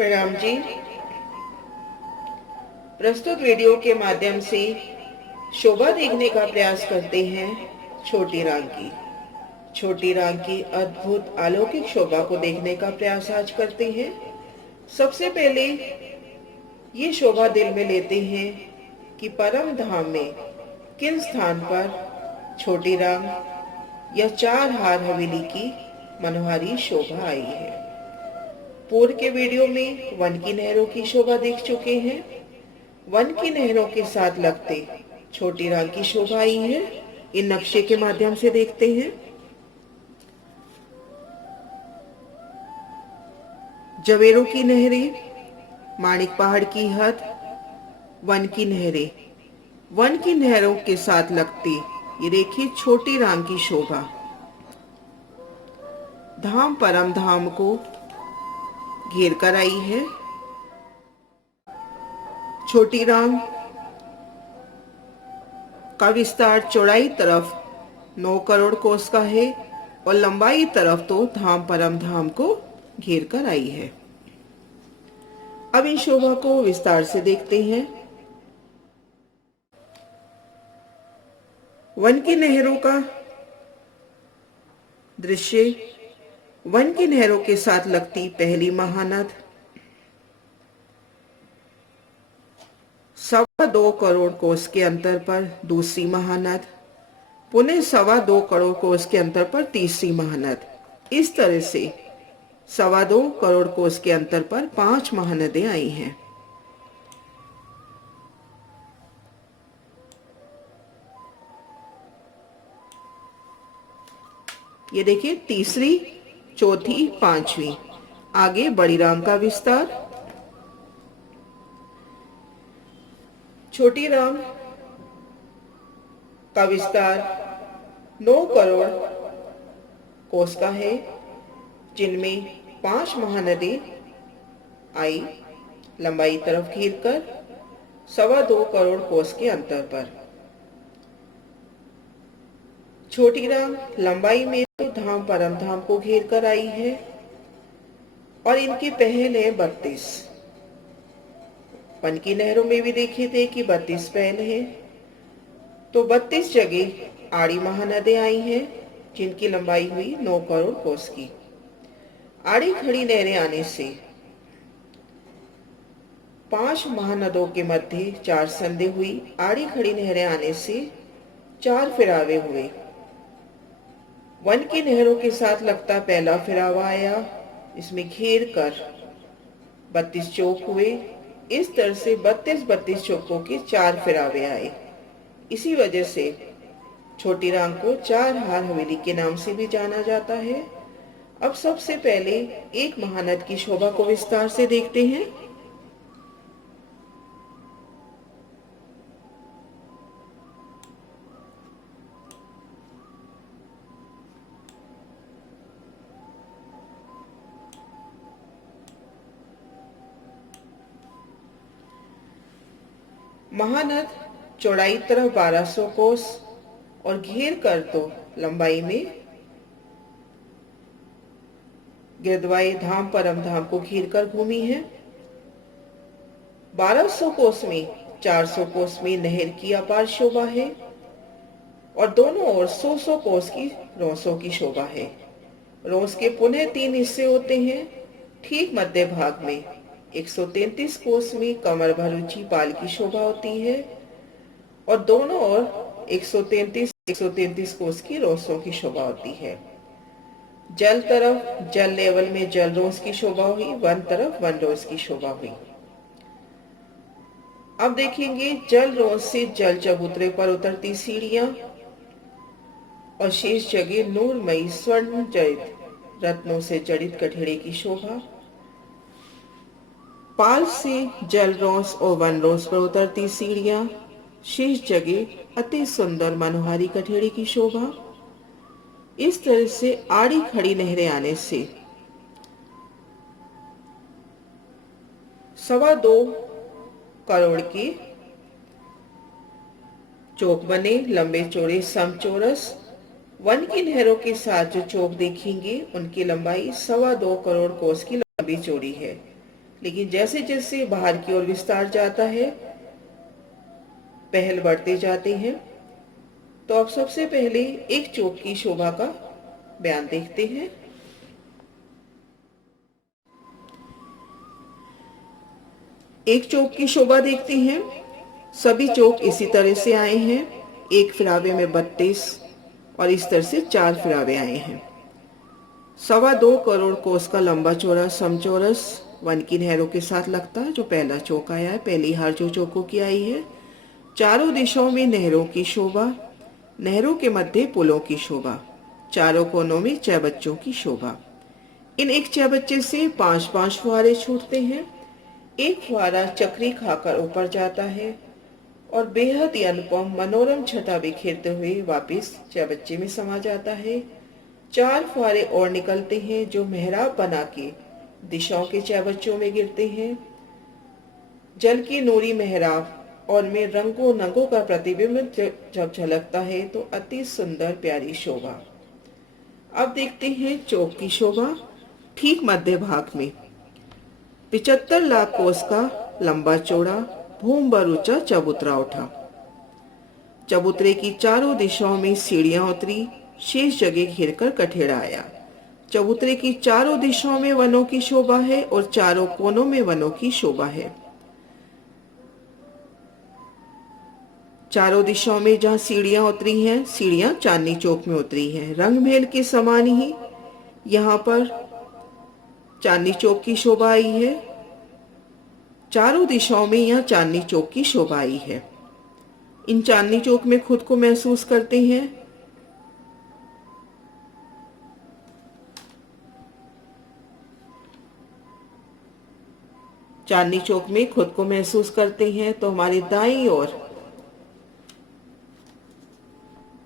प्रणाम जी। प्रस्तुत वीडियो के माध्यम से शोभा देखने का प्रयास करते हैं छोटी राम की। छोटी राम की अद्भुत अलौकिक शोभा को देखने का प्रयास आज करते हैं। सबसे पहले ये शोभा दिल में लेते हैं कि परम धाम में किन स्थान पर छोटी राम या चार हार हवेली की मनोहारी शोभा आई है। पूर्व के वीडियो में वन की नहरों की शोभा देख चुके हैं। वन की नहरों के साथ लगते छोटी राम की शोभा आई है। इन नक्शे के माध्यम से देखते हैं। जवेरों की नहरें, माणिक पहाड़ की हद, वन की नहरें। वन की नहरों के साथ लगती ये देखिए छोटी राम की शोभा। धाम परम धाम को घेर कर आई है। छोटी राम का विस्तार चौड़ाई तरफ 9 करोड़ कोस का है और लंबाई तरफ तो धाम परम धाम को घेर कर आई है। अब इन शोभा को विस्तार से देखते हैं। वन की नहरों का दृश्य। वन की नहरों के साथ लगती पहली महानद 2.25 करोड़ कोस के अंतर पर दूसरी महानद, पुनः 2.25 करोड़ कोस के अंतर पर तीसरी महानद। इस तरह से 2.25 करोड़ कोस के अंतर पर 5 महानदें आई हैं। ये देखिए तीसरी, चौथी, पांचवी। आगे बड़ी राम का विस्तार। छोटी राम का विस्तार 9 करोड़ कोस का है, जिनमें 5 महानदें आई लंबाई तरफ घेर कर 2.25 करोड़ कोस के अंतर पर। छोटी राम लंबाई में तो धाम परम धाम को घेर कर आई है और इनकी पहल है 32। वन की नहरों में भी देखे थे कि 32 पहल है, तो 32 जगह आड़ी महानदें आई हैं जिनकी लंबाई हुई 9 करोड़ कोस की। आड़ी खड़ी नहरें आने से 5 महानदों के मध्य 4 संधि हुई। आड़ी खड़ी नहरें आने से 4 फिरावे हुए। वन की नहरों के साथ लगता पहला फिरावा आया, इसमें घेर कर 32 चौक हुए। इस तरह से 32 चौकों के 4 फिरावे आए। इसी वजह से छोटी राम को चार हार हवेली के नाम से भी जाना जाता है। अब सबसे पहले एक महानद की शोभा को विस्तार से देखते हैं। महानद चौड़ाई तरफ 1200 कोस और घेर कर तो लंबाई में गिरदवाई धाम परम धाम को घेर कर घूमी है। 1200 कोस में 400 कोस में नहर की अपार शोभा है और दोनों ओर 100 कोस की रोसों की शोभा है। रोस के पुनः 3 हिस्से होते हैं। ठीक मध्य भाग में 133 कोस में कमर भरूची पाल की शोभा होती है और दोनों ओर 133 कोस की रोसों की शोभा होती है। जल तरफ जल लेवल में जल रोस की शोभा हुई, वन तरफ वन रोस की शोभा हुई। अब देखेंगे जल रोस से जल चबूतरे पर उतरती सीढ़ियां और शेष जगह नूरमयी स्वर्ण जड़ित रत्नों से जड़ित कठेड़े की शोभा। पाल से जल रोस और वन रोस पर उतरती सीढ़ियां, शेष जगह अति सुंदर मनोहारी कठेड़े की शोभा। इस तरह से आड़ी खड़ी नहरें आने से 2.25 करोड़ के चौक बने, लंबे चौड़े समचौरस। वन की नहरों के साथ जो चौक देखेंगे उनकी लंबाई 2.25 करोड़ कोस की लंबी चौड़ी है। लेकिन जैसे जैसे बाहर की ओर विस्तार जाता है, पहल बढ़ते जाते हैं। तो अब सबसे पहले एक चौक की शोभा का बयान देखते हैं। एक चौक की शोभा देखते हैं। सभी चौक इसी तरह से आए हैं। एक फिरावे में 32 और इस तरह से 4 फिरावे आए हैं। 2.25 करोड़ कोस का लंबा चौड़ा समचौरस वन की नहरों के साथ लगता है जो पहला चौक आया है। पहली हार जो चौकों की आई है। चारों दिशाओं में नहरों की शोभा, नहरों के मध्य पुलों की शोभा, चारों कोनों में चौबच्चों की शोभा। इन एक चौबच्चे से 5-5 फुहारे छूटते हैं। एक फुहारा चक्री खाकर ऊपर जाता है और बेहद ही अनुपम मनोरम छटा बिखेरते हुए वापस चौबच्चे में समा जाता है। 4 फुहारे और निकलते हैं जो मेहराब बना के दिशाओं के चौबच्चों में गिरते हैं। जल की नूरी मेहराब और में रंगों नंगों का प्रतिबिंब जब झलकता है तो अति सुंदर प्यारी शोभा। अब देखते हैं चौक की शोभा। ठीक मध्य भाग में 75 लाख कोस का लंबा चौड़ा भूम भर ऊंचा चबूतरा उठा। चबूतरे की चारों दिशाओं में सीढ़ियां उतरी, शेष जगह घेरकर कठेड़ा आया। चबूतरे की चारों दिशाओं में वनों की शोभा है और चारों कोनों में वनों की शोभा है। चारों दिशाओं में जहाँ सीढ़ियां उतरी हैं, सीढ़ियां चांदनी चौक में उतरी हैं। रंग महल के समान ही यहाँ पर चांदनी चौक की शोभा आई है। चारों दिशाओं में यहाँ चांदनी चौक की शोभा आई है। इन चांदनी चौक में खुद को महसूस करते हैं। चांदनी चौक में खुद को महसूस करते हैं तो हमारे दाईं ओर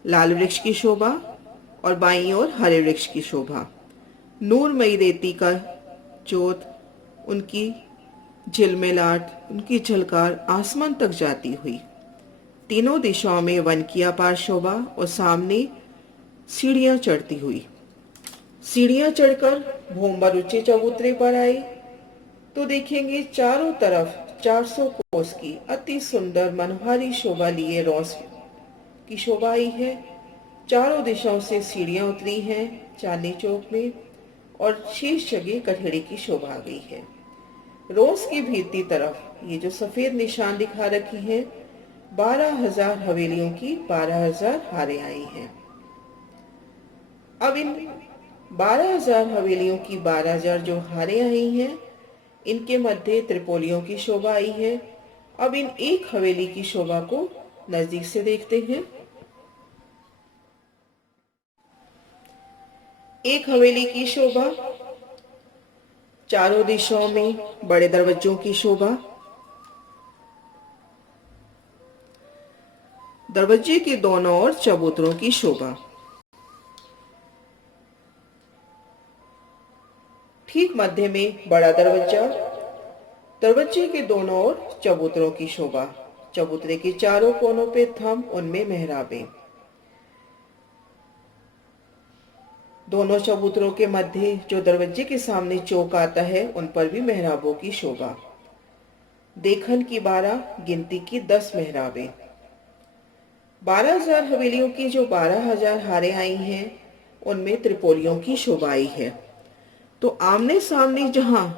लाल वृक्ष की शोभा और बाईं ओर हरे वृक्ष की शोभा। नूरमयी रेती का जोत, उनकी झिलमिलाट, उनकी झलकार आसमान तक जाती हुई। तीनों दिशाओं में वन की अपार शोभा और सामने सीढ़ियां चढ़ती हुई। सीढ़ियां चढ़कर भूमभर ऊंचे चबूतरे पर आए तो देखेंगे चारों तरफ 400 कोस की अति सुंदर मनोहारी शोभा लिए रोज की शोभा आई है। चारों दिशाओं से सीढ़ियां उतरी हैं चांदनी चौक में और शेष जगह कठेड़े की शोभा आ गई है। रोज की भीतरी तरफ ये जो सफेद निशान दिखा रखी है, 12,000 हवेलियों की 12,000 हारें आई हैं। अब इन 12,000 हवेलियों की 12,000 जो हारें आई हैं, इनके मध्य त्रिपोलियों की शोभा आई है। अब इन एक हवेली की शोभा को नजदीक से देखते हैं। एक हवेली की शोभा, चारों दिशाओं में बड़े दरवाजों की शोभा, दरवाजे के दोनों ओर चबूतरों की शोभा। ठीक मध्य में बड़ा दरवाजा, दरवाजे के दोनों ओर चबूतरों की शोभा। चबूतरे के चारों कोनों पे थंब, उनमें मेहराबें। दोनों चबूतरों के मध्य जो दरवाजे के सामने चौक आता है, उन पर भी मेहराबों की शोभा। देखन की 12, गिनती की 10 मेहराबें। 12,000 हवेलियों की जो 12,000 हारें आई हैं, उनमें त्रिपोलियों की शोभा आई है। तो आमने सामने जहां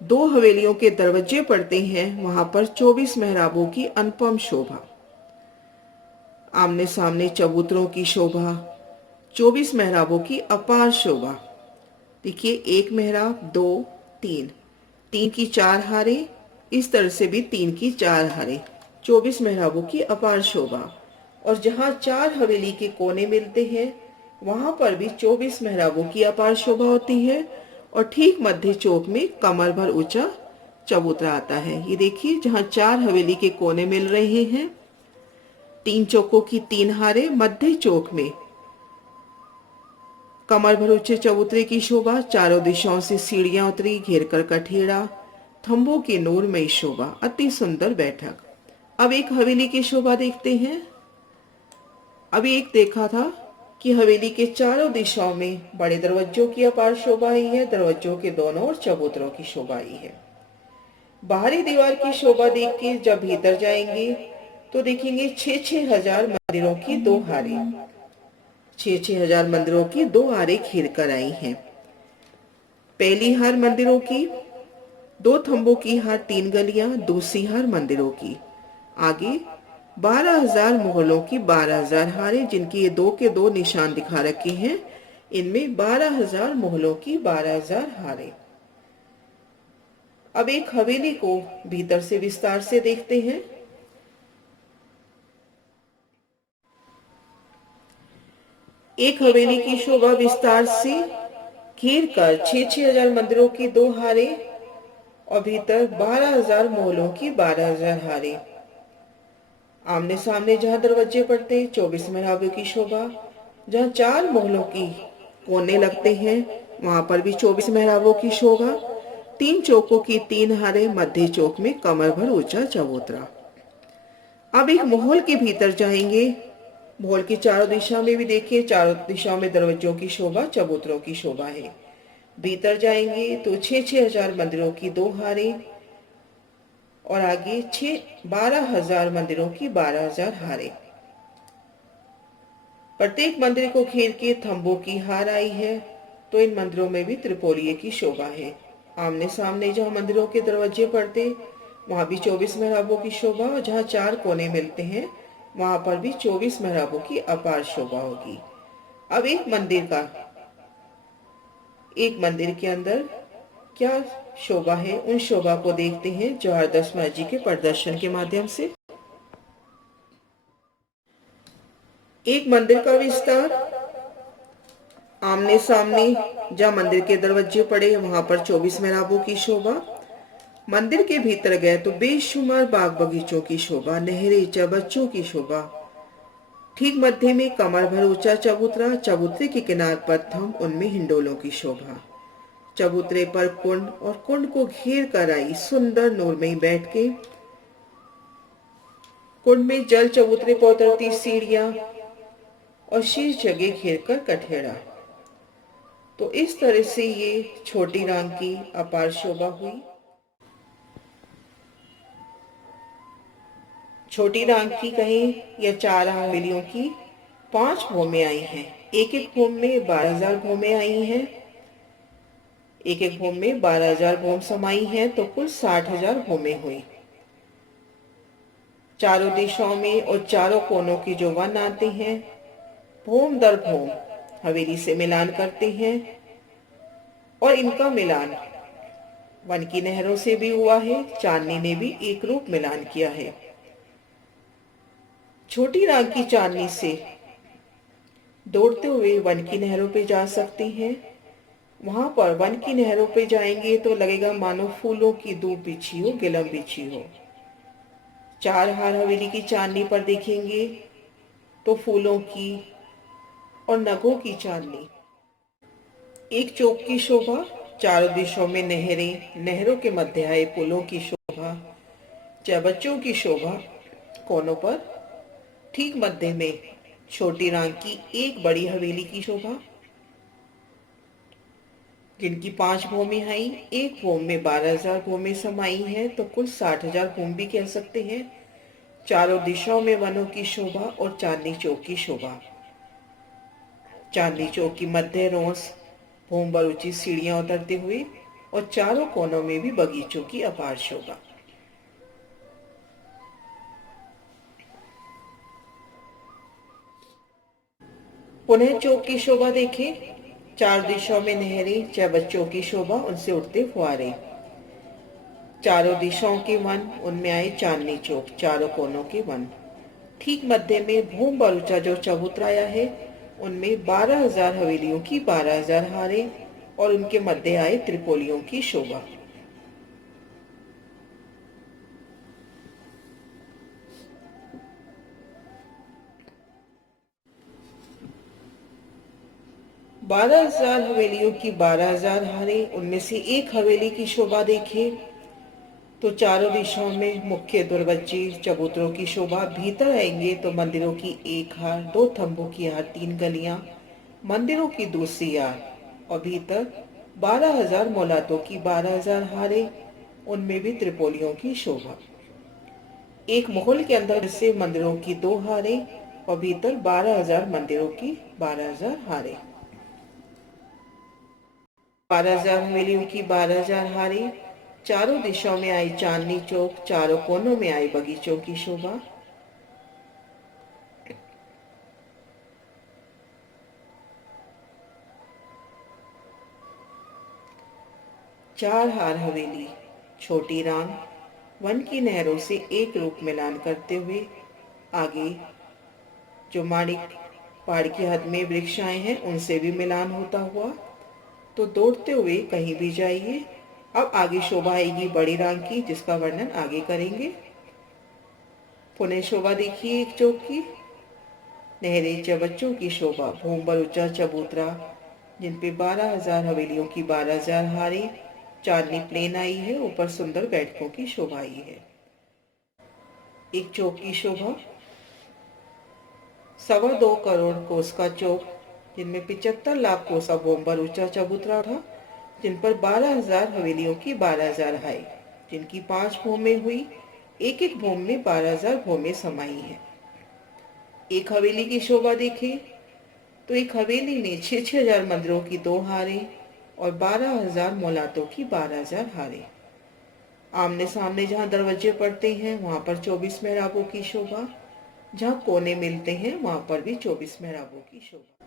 2 हवेलियों के दरवाजे पड़ते हैं, वहां पर 24 मेहराबों की अनुपम शोभा। आमने सामने चबूतरों की शोभा, 24 मेहराबों की अपार शोभा। देखिए, 1 मेहराब, 2, 3, 3 की 4 हारें, इस तरह से भी 3 की 4 हारें, 24 मेहराबों की अपार शोभा। और जहां 4 हवेली के कोने मिलते हैं, वहां पर भी 24 मेहराबों की अपार शोभा होती है। और ठीक मध्य चौक में कमर भर ऊंचा चबूतरा आता है। ये देखिए, जहां 4 हवेली के कोने मिल रहे हैं, 3 चौकों की 3 हारें, मध्य चौक में कमर भर ऊंचे चबूतरे की शोभा। चारों दिशाओं से सीढ़ियां उतरी, घेरकर कठेड़ा, थंबों की नूरमयी शोभा, अति सुंदर बैठक। अब एक हवेली की शोभा देखते हैं। अभी एक देखा था कि हवेली के चारों दिशाओं में बड़े दरवाजों की अपार शोभा आई है। दरवाजों के दोनों ओर चबूतरों की शोभा आई है। बाहरी दीवार की शोभा देख के जब भीतर जाएंगे तो देखेंगे 6,000 मंदिरों की दो हारें, 6,000 मंदिरों की दो हारें घेर कर आई हैं। पहली हार मंदिरों की, दो थंबों की हार, तीन गलियां। दूसरी हार मंदिरों की, आगे 12,000 मुगलों की 12,000 हारें, जिनकी ये दो के दो निशान दिखा रखे हैं। इनमें 12,000 मुगलों की 12,000 हारें। अब एक हवेली को भीतर से विस्तार से देखते हैं। एक हवेली की शोभा विस्तार से घेर कर 6,000 मंदिरों की दो हारें और भीतर 12,000 मोहलों की 12,000 हारें। आमने सामने जहां दरवाजे पड़ते हैं 24 मेहराबों की शोभा, जहां 4 मोहलों की कोने लगते हैं वहां पर भी 24 मेहराबों की शोभा। 3 चौकों की 3 हारें, मध्य चौक में कमर भर ऊंचा चबूतरा। अब एक महल के भीतर जाएंगे। महल की चारों दिशा में भी देखिए, चारों दिशाओं में दरवाजों की शोभा, चबूतरों की शोभा है। भीतर जाएंगे तो 6,000 मंदिरों की दो हारें और आगे 12,000 मंदिरों की 12,000 हारें। प्रत्येक मंदिर को घेर के थंबों की हार आई है। तो इन मंदिरों में भी त्रिपोलिये की शोभा है। आमने सामने जहां मंदिरों के दरवाजे पड़ते वहां भी 24 मेहराबों की शोभा, और जहां 4 कोने मिलते हैं वहां पर भी 24 मेहराबों की अपार शोभा होगी। अब एक मंदिर के अंदर क्या शोभा है, उन शोभा को देखते हैं जवाहरदास महाराज जी के प्रदर्शन के माध्यम से। एक मंदिर का विस्तार, आमने सामने जहां मंदिर के दरवाजे पड़े वहां पर 24 मेहराबों की शोभा। मंदिर के भीतर गए तो बेशुमार बाग बगीचों की शोभा, नहरें, चबच्चों की शोभा। ठीक मध्य में कमर भर ऊंचा चबूतरा, चबूतरे के किनार पर थंब, उनमें हिंडोलों की शोभा। चबूतरे पर कुंड और कुंड को घेर कर आई सुंदर नूरमयी बैठ के। कुंड में जल, चबूतरे पर उतरती सीढ़ियां और शीर्ष जगह घेर कर कठेड़ा। तो इस तरह से ये छोटी राम की अपार शोभा हुई। छोटी राम की कहीं या 4 हवेलियों की 5 भूमें आई हैं। एक एक भूम में 12,000 भूमें आई हैं। एक एक भूम में 12,000 भूम समाई हैं, तो कुल 60,000 भूमें हुई। चारों दिशाओं में और चारों कोनों की जो वन आते हैं, भूम दर भूम हवेली से मिलान करते हैं। और इनका मिलान वन की नहरों से भी हुआ है। चांदनी ने भी एक रूप मिलान किया है। छोटी राग की चांदनी से दौड़ते हुए वन की नहरों पे जा सकते हैं। वहां पर वन की नहरों पे जाएंगे तो लगेगा मानो फूलों की धूप बिछी हो, गिलम बिछी हो। 4 हार हवेली की चांदनी पर देखेंगे तो फूलों की और नगों की चांदनी। एक चौक की शोभा, चारों दिशों में नहरें, नहरों के मध्य आए पुलों की शोभा, चबच्चों की शोभा। कोनों पर ठीक मध्य में छोटी राम की एक बड़ी हवेली की शोभा, जिनकी 5 भूमि आई। एक भूम में 12,000 भूमि समाई है, तो कुल 60,000 भूमि भी कह सकते हैं। चारों दिशाओं में वनों की शोभा और चांदनी चौक की शोभा। चांदनी चौक की मध्य रोस भूम पर ऊंची सीढ़ियां उतरते हुए और चारों कोनों में भी बगीचों की अपार शोभा। पुनः चौक की शोभा देखें। 4 दिशाओं में नहरें, चबच्चों की शोभा, उनसे उठते फुहारे। चारों दिशाओं के वन, उनमें आए चांदनी चौक, चारों कोनों के वन। ठीक मध्य में भूम बलूचा जो चबूतराया है, उनमें 12,000 हवेलियों की 12,000 हारें और उनके मध्य आए त्रिपोलियों की शोभा। बारह हजार हवेलियों की 12,000 हारें, उनमें से एक हवेली की शोभा देखें तो चारों दिशाओं में मुख्य दरवाजे, चबूतरों की शोभा। भीतर आएंगे तो मंदिरों की एक हार, 2 थंबों की हार, 3 गलियां, मंदिरों की दूसरी हार और भीतर 12,000 मौलातों की 12,000 हारें उनमें भी त्रिपोलियों की शोभा। एक महल के अंदर से मंदिरों की 2 हारें और भीतर 12,000 मंदिरों की 12,000 हारें। 12,000 हवेलियों की 12,000 हारें, चारों दिशाओं में आई चांदनी चौक, चारों कोनों में आई बगीचों की शोभा। चार हार हवेली, छोटी रांग, वन की नहरों से एक रूप मिलान करते हुए आगे जो माणिक पहाड़ की हद में वृक्ष आए हैं उनसे भी मिलान होता हुआ, तो दौड़ते हुए कहीं भी जाइए। अब आगे शोभा आएगी बड़ी रांग की, जिसका वर्णन आगे करेंगे। पुनः शोभा देखिए एक चौक की, नहरे चबच्चों की शोभा, भूमबर ऊंचा चबूतरा जिन पे 12,000 हवेलियों की 12,000 हारें, चांदनी प्लेन आई है, ऊपर सुंदर बैठकों की शोभा आई है। एक चौक की शोभा, 2.25 करोड़ कोस का चौक, जिनमें 75 लाख कोसा भूमबर ऊंचा चबूतरा था, जिन पर 12,000 हवेलियों की 12,000 हाय, जिनकी 5 भूमें हुई, एक एक भूम में 12,000 भूमें समाई हैं। एक हवेली की शोभा देखें तो एक हवेली में 6,000 मंदिरों की 2 हारें और 12,000 मौलातों की 12,000 हारें। आमने सामने जहाँ दरवाजे पड़ते हैं वहाँ पर 24 मेहराबों की शोभा, जहाँ कोने मिलते हैं वहाँ पर भी 24 मेहराबों की शोभा।